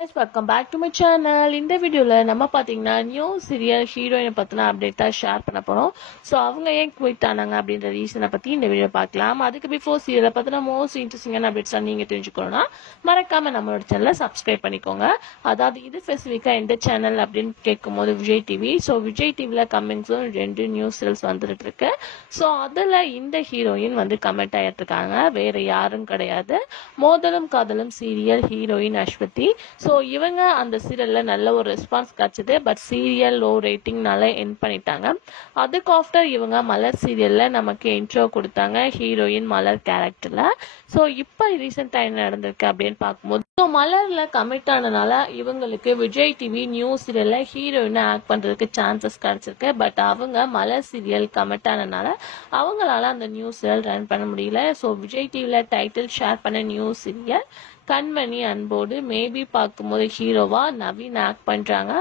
Guys, welcome back to my channel. இந்த வீடியோல நம்ம பாத்தீங்கன்னா நியூ சீரியல் ஹீரோயினை பத்தின அப்டேட் தான் ஷேர் பண்ண போறோம். சோ அவங்க ஏன் குவிட் ஆனாங்க அப்படின்ற ரீசனை பத்தி இந்த வீடியோ பார்க்கலாம். அதுக்கு பிஃபோர் சீரியலை பத்தின மோஸ்ட் இன்ட்ரெஸ்டிங்கான அப்டேட்ஸ் நீங்க தெரிஞ்சுக்கணும்னா மறக்காம நம்மளோட சேனலை சப்ஸ்கிரைப் பண்ணிக்கோங்க. அதாவது இது ஸ்பெசிஃபிக்கா எந்த சேனல் அப்படின்னு கேட்கும்போது விஜய் டிவி. ஸோ விஜய் டிவில கம்மிங் சூன் 2 நியூ சீரியல்ஸ் வந்துட்டு இருக்கு. ஸோ அதுல இந்த ஹீரோயின் வந்து கமெண்ட் ஆயிட்டு இருக்காங்க. வேற யாரும் கிடையாது, மோதலும் காதலும் சீரியல் ஹீரோயின் அஸ்வதி. ஸோ இவங்க அந்த சீரியல்ல நல்ல ஒரு ரெஸ்பான்ஸ் கிடைச்சது. பட் சீரியல் லோ ரேட்டிங்னால என் பண்ணிட்டாங்க. அதுக்கு ஆஃப்டர் இவங்க மலர் சீரியல்ல நமக்கு இன்ட்ரோ கொடுத்தாங்க ஹீரோயின் மலர் கேரக்டர்ல. ஸோ இப்போ ரீசெண்டா என்ன நடந்திருக்கு அப்படின்னு பார்க்கும்போது ஸோ மலர்ல கமிட் ஆனதுனால இவங்களுக்கு விஜய் டிவி நியூ சீரியல்ல ஹீரோயினை ஆக்ட் பண்றதுக்கு சான்சஸ் கிடைச்சிருக்கு. பட் அவங்க மலர் சீரியல் கமிட் ஆனதுனால அவங்களால அந்த நியூ சீரியல் ரன் பண்ண முடியல. ஸோ விஜய் டிவில டைட்டில் ஷேர் பண்ண நியூ சீரியல் கண்மணி அன்போடு மேபி பார்க்கும்போது ஹீரோவா நவீன் ஆக்ட் பண்றாங்க.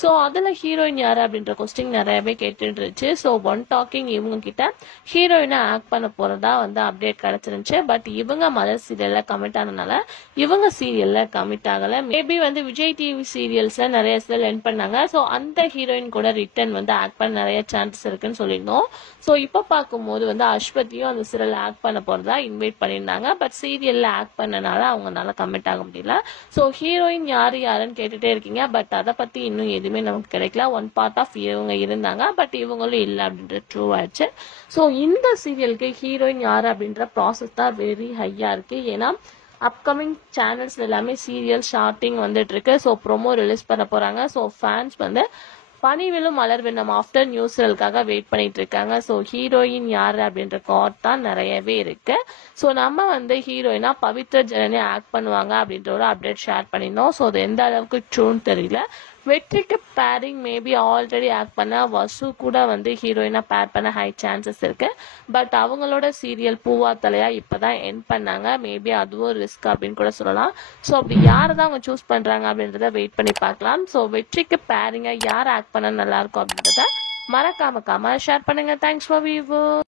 ஸோ அதுல ஹீரோயின் யாரு அப்படின்ற கொஸ்டின் நிறையவே கேட்டுட்டு இருந்துச்சு. ஸோ ஒன் டாக்கிங் இவங்க கிட்ட ஹீரோயினை ஆக்ட் பண்ண போறதா வந்து அப்டேட் கிடைச்சிருந்துச்சு. பட் இவங்க மலர் சீரியல்ல கமிட் ஆனதுனால இவங்க சீரியல்ல கமிட் ஆகல. மேபி வந்து விஜய் டிவி சீரியல்ஸ்ல நிறைய சீரியல் என் பண்ணாங்க. ஸோ அந்த ஹீரோயின் கூட ரிட்டர்ன் வந்து ஆக்ட் பண்ண நிறைய சான்சஸ் இருக்குன்னு சொல்லியிருந்தோம். ஸோ இப்போ பார்க்கும்போது வந்து அஸ்வதியும் அந்த சீரியல் ஆக்ட் பண்ண போறதா இன்வைட் பண்ணியிருந்தாங்க. பட் சீரியல்ல ஆக்ட் பண்ணனால அவங்கனால கமிட் ஆக முடியல. ஸோ ஹீரோயின் யாருன்னு கேட்டுட்டே இருக்கீங்க. பட் அதை பத்தி இன்னும் எதுவுமே நமக்கு கிடைக்கல. ஒன் பார்ட் ஆஃப் இவங்க இருந்தாங்க, பட் இவங்களும் இல்லை அப்படின்றது ட்ரூ ஆயிடுச்சு. ஸோ இந்த சீரியலுக்கு ஹீரோயின் யாரு அப்படின்ற ப்ராசஸ் தான் வெரி ஹையா இருக்கு. ஏன்னா அப்கமிங் சேனல்ஸ் எல்லாமே சீரியல் ஷார்ட்டிங் வந்துட்டு இருக்கு. ஸோ ப்ரோமோ ரிலீஸ் பண்ண போறாங்க. ஸோ ஃபேன்ஸ் வந்து பனிவிலும் மலர்வினம் ஆஃப்டர் நியூஸ் சீரியலுக்காக வெயிட் பண்ணிட்டு இருக்காங்க. ஸோ ஹீரோயின் யாரு அப்படின்ற காட் தான் நிறையவே இருக்கு. ஸோ நம்ம வந்து ஹீரோயினா பவித்ர ஜனனி ஆக்ட் பண்ணுவாங்க அப்படின்ற ஒரு அப்டேட் ஷேர் பண்ணியிருந்தோம். ஸோ அது எந்த அளவுக்கு ட்ரூன்னு தெரியல. வெற்றிக்கு பேரிங் மேபி ஆல்ரெடி ஆக்ட் பண்ண வசு கூட வந்து ஹீரோயினா பேர் பண்ண ஹை சான்சஸ் இருக்கு. பட் அவங்களோட சீரியல் பூவா தலையா இப்பதான் என் பண்ணாங்க. மேபி அதுவும் ரிஸ்க் அப்படின்னு கூட சொல்லலாம். ஸோ அப்படி யாரை தான் அவங்க சூஸ் பண்றாங்க அப்படின்றத வெயிட் பண்ணி பார்க்கலாம். ஸோ வெற்றிக்கு பேரிங்கா யார் ஆக்ட் பண்ண நல்லா இருக்கும் அப்படின்றத மறக்காம ஷேர் பண்ணுங்க. Thanks for view.